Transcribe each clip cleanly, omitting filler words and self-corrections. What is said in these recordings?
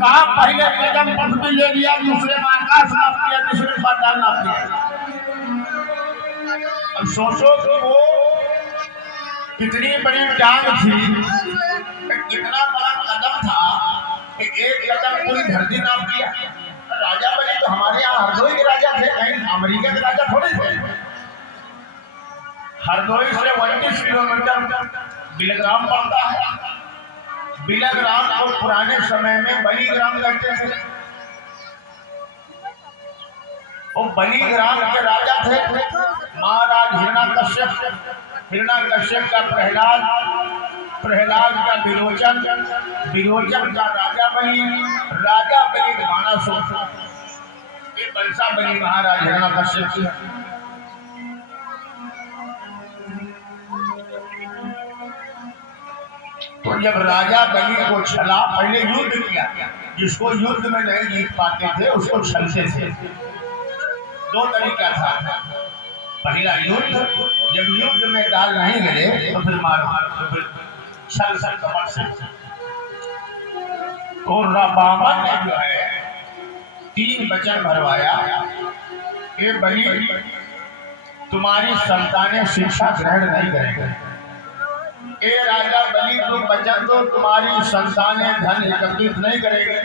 कहा पहले कदम पथ में ले लिया, दूसरे में आकाश नाप लिया, तीसरे में पाताल नाप लिया। अब सोचो कि वो कितनी बड़ी टांग थी, कितना बड़ा कदम था कि एक कदम पूरी धरती नाप दिया। राजा बलि तो हमारे यहाँ हरदोई के राजा थे, कहीं अमेरिका के राजा थोड़े थे। हरदोई से 29 किलोमीटर बिलग्राम पड़ता है। बिलग्राम को पुराने समय में बलिग्राम कहते थे। वो बलिग्राम के राजा थे महाराज हिरण्यकश्यप। हिरण्यकश्यप का प्रहलाद, प्रहलाद का विरोचन, विरोचन का राजा बलि, राजा बलि का बाणासुर। ये बंसा बलि महाराज हिरण्यकश्यप की। तो जब राजा बलि को छला, पहले युद्ध किया, जिसको युद्ध में नहीं जीत पाते थे उसको छलते थे। दो तरीका था, पहला युद्ध, जब युद्ध में दाल नहीं मिले तो फिर मारो, तो फिर छल से कपट से। तो रावण ने जो है 3 वचन भरवाया, ये बलि तुम्हारी संतानें शिक्षा ग्रहण नहीं करेंगे। ए राजा बलि तुम वचन दो, तुम्हारी संतानें धन एकत्रित नहीं करेंगे,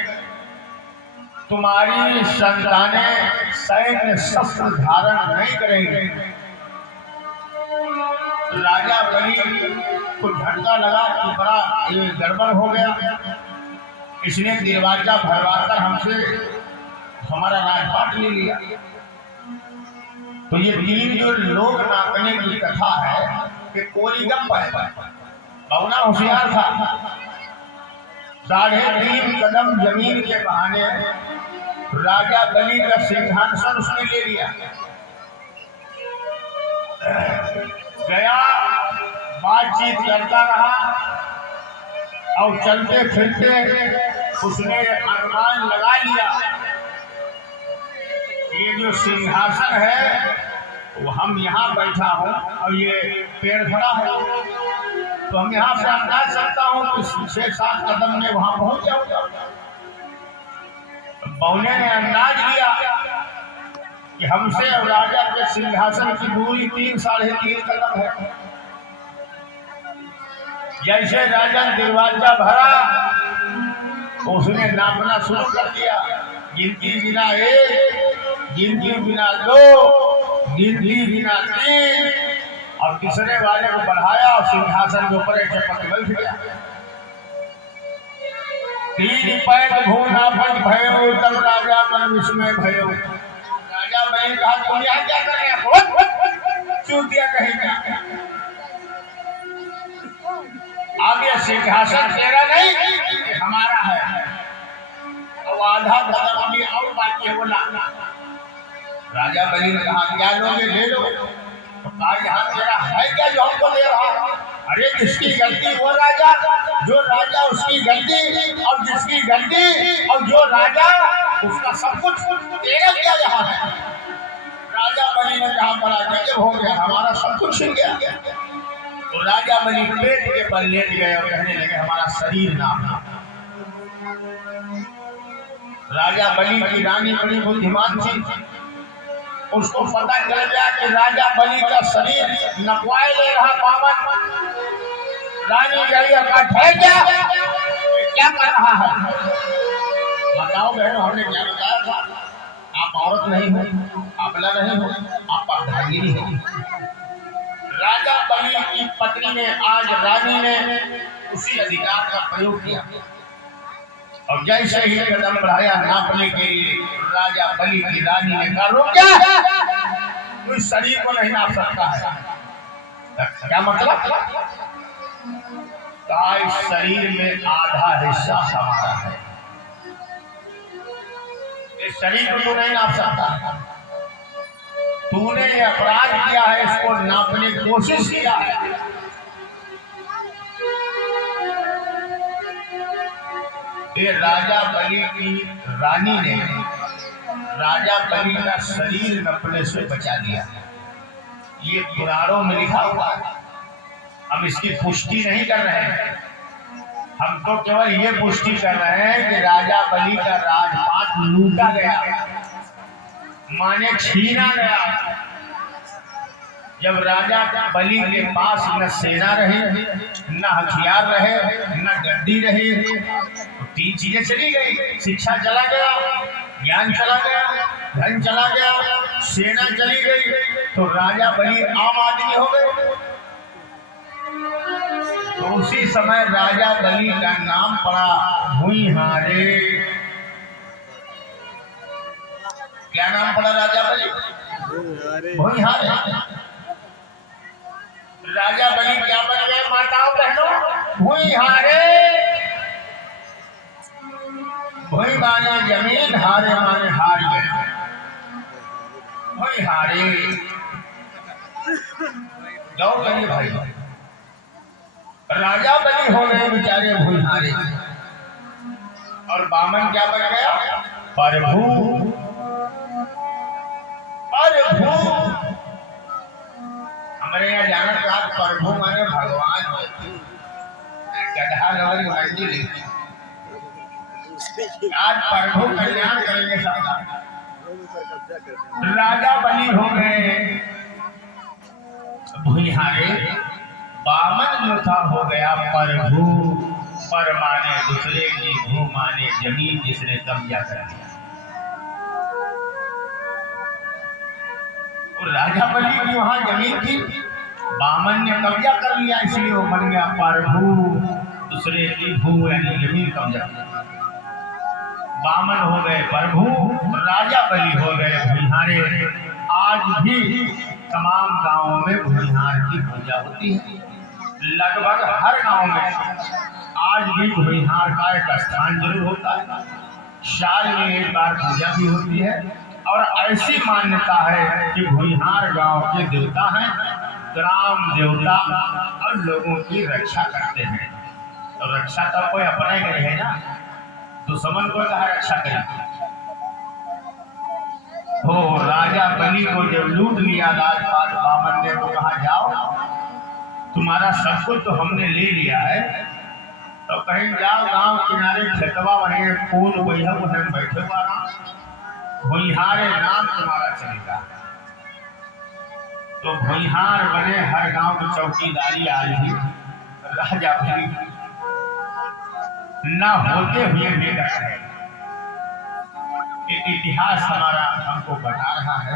तुम्हारी संतानें सैन्य शस्त्र धारण नहीं करेंगे। राजा बलि को झटका लगा कि बड़ा ये गड़बड़ हो गया, इसने दरवाजा भरवाकर हमसे हमारा राजपाट ले लिया। तो ये 3 जो लोग नापने की कथा है कि कोई गप है, बौना होशियार था। 3.5 कदम जमीन के बहाने राजा बलि का सिंहासन उसने ले लिया। गया, बातचीत करता रहा और चलते फिरते उसने अनुमान लगा लिया, ये जो सिंहासन है वो हम यहाँ बैठा हूँ और ये पेड़ खड़ा है, तो हम यहाँ से अंदाज सकता हूँ कि 6-7 कदम में वहां पहुंच जाऊंगा। बौने ने अंदाज लिया कि हमसे और राजा के सिंहासन की दूरी 3-3.5 कदम है। जैसे राजा दरवाजा भरा उसने नापना शुरू कर दिया, गिनती बिना 1, गिनती बिना 2, गिनती बिना 3 और तीसरे वाले को बढ़ाया और सिंहासन के ऊपर एक चपट बैठ गया। 3 पैर भूना पद भयो, तब राजा मन विस्मय भयो। राजा बलि कहा तुम यहाँ क्या कर रहे हो, चूतिया कहेगा। आगे सिंहासन तेरा नहीं हमारा है, अब आधा कदम अभी और बाकी है वो लाना। राजा बलि ने कहा क्या लोगे ले लो। तो कहा यहाँ तेरा है क्या जो हमको दे रहा। अरे जिसकी गलती वो राजा, जो राजा उसकी गलती, और जिसकी गलती और जो राजा उसका सब कुछ तेरा क्या यहाँ है। राजा बलि ने कहा बड़ा गजब हो गया, हमारा सब कुछ छिन गया। तो राजा बलि पेट के बल लेट गए और कहने लगे हमारा शरीर नापना। राजा बलि की रानी बड़ी बुद्धिमान थी, उसको पता चल गया कि राजा बलि का शरीर नपवाए ले रहा पावन। रानी गई क्या कर रहा है, बताओ बहनों हमने क्या बताया था, आप औरत नहीं हो, अबला नहीं हो, आप अर्धांगिनी हो। राजा बलि की पत्नी ने, आज रानी ने उसी अधिकार का प्रयोग किया और जैसे ही कदम बढ़ाया नापने के लिए, राजा बलि की रानी ने कहा रुक जा, तू इस शरीर को नहीं नाप सकता है। क्या मतलब, कहा इस शरीर में आधा हिस्सा हमारा है, इस शरीर को तू नहीं नाप सकता। तूने ये अपराध किया है, इसको नापने की कोशिश किया है। ये राजा बलि की रानी ने राजा बलि का शरीर नपने से बचा दिया। ये पुराणों में लिखा हुआ है, हम इसकी पुष्टि नहीं कर रहे हैं, हम तो केवल ये पुष्टि कर रहे हैं कि राजा बलि का राजपाट लूटा गया, माने छीना गया। जब राजा बलि के पास न सेना रही, न हथियार रहे, न गद्दी रही, तो तीन चीजें चली गई। शिक्षा चला गया, ज्ञान चला गया, धन चला गया, सेना चली गई, तो राजा बलि आम आदमी हो गए। तो उसी समय राजा बलि का नाम पड़ा भूइहारे। क्या नाम पड़ा राजा बलि? भूइहारे। राजा बलि क्या बन गए माताओं बहनों? भूइहारे। भूइ माने जमीन, हारे माने हार गए। भूइहारे गौर करिए भाई, राजा बलि हो गए बेचारे भूइहारे। और बामन क्या बन गया? प्रभु। प्रभु हमारे यहाँ जाना था, प्रभु माने भगवान हो। गधा नगर मंदिर आज प्रभु कल्याण करेंगे सबका। राजा बलि हो गए भूइहारे, बामन जो था हो गया प्रभु। पर माने दूसरे की, भू माने जमीन जिसने कब्जा कर लिया। राजा बलि की वहां जमीन थी, बामन ने कब्जा कर लिया, इसलिए वो बन गया प्रभु। दूसरे की भू यानी जमीन कब्जा, बामन हो गए प्रभु, राजा बलि हो गए भूइहारे। आज भी तमाम गांवों में भूइहार की पूजा होती है। लगभग हर गांव में आज भी भूइहार का एक स्थान जरूर होता है। साल में एक बार पूजा भी होती है। और ऐसी मान्यता है कि भूइहार गांव के देवता हैं, ग्राम देवता, और लोगों की रक्षा करते हैं। तो रक्षा तो कोई अपना ही नहीं है ना, दुश्मन को कहा रक्षा करें। हो राजा बलि को जब लूट लिया राजपाट बामन ने, तो कहा जाओ तुम्हारा सब कुछ तो हमने ले लिया है, तो कहीं जाओ गांव किनारे खेतवा वहीं फूल वही है बैठे हुआ भूइहारे नाम तुम्हारा चलेगा। तो भूइहार बने हर गांव की चौकीदारी आज भी राजा बलि न होते हुए भी कर रहे। इतिहास हमारा हमको बता रहा है